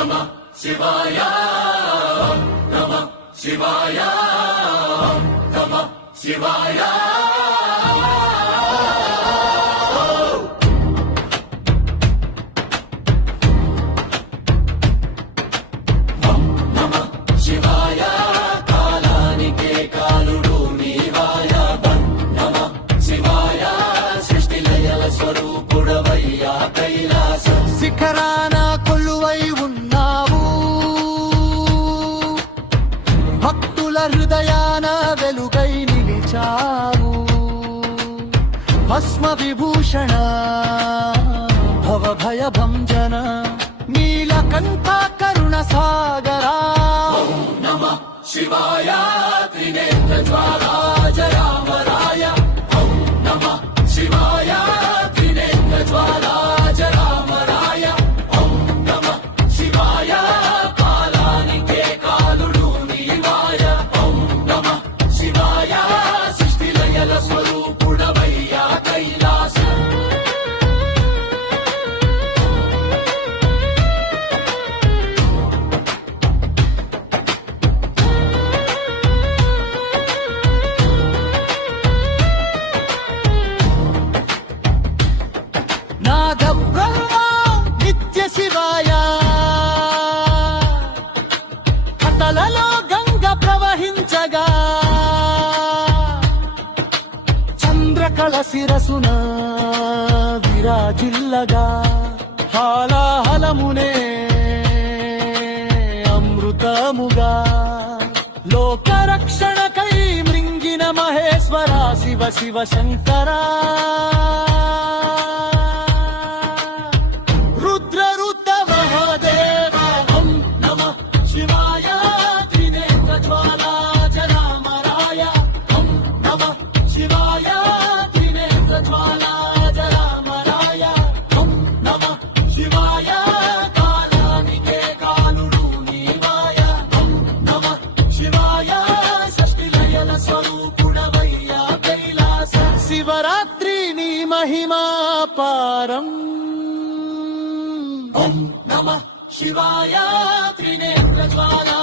नमः शिवाय नमः शिवाय नमः शिवाय శిఖరాన కొలువై ఉన్నావు, భక్తుల హృదయాన వెలుగై నిలిచావు. భస్మ విభూషణ భవ భయ భంజన నీలకంఠ కరుణ సాగరా. नमः शिवाय त्रिनेत्र ज्वाला जरामराय नमः शिवाय त्रिनेत्र ज्वाला जरामराय नमः शिवाय कालानिके कालुडु नीवाय नमः शिवाय सृष्टिलयల स्वरूपुडवయ్యా कैलास. నాద బ్రహ్మ నిత్య శివాయ, కథలలో గంగ ప్రవహించగా చంద్రకళ శిరసున విరాజిల్లగా హాలాహలమునే అమృతముగా లోకరక్షణకై మృంగిన మహేశ్వర శివ శివ శంకరా. శివరాత్రి నీ మహిమా పారం. ఓం నమః శివాయ త్రినేత్ర జ్వాలా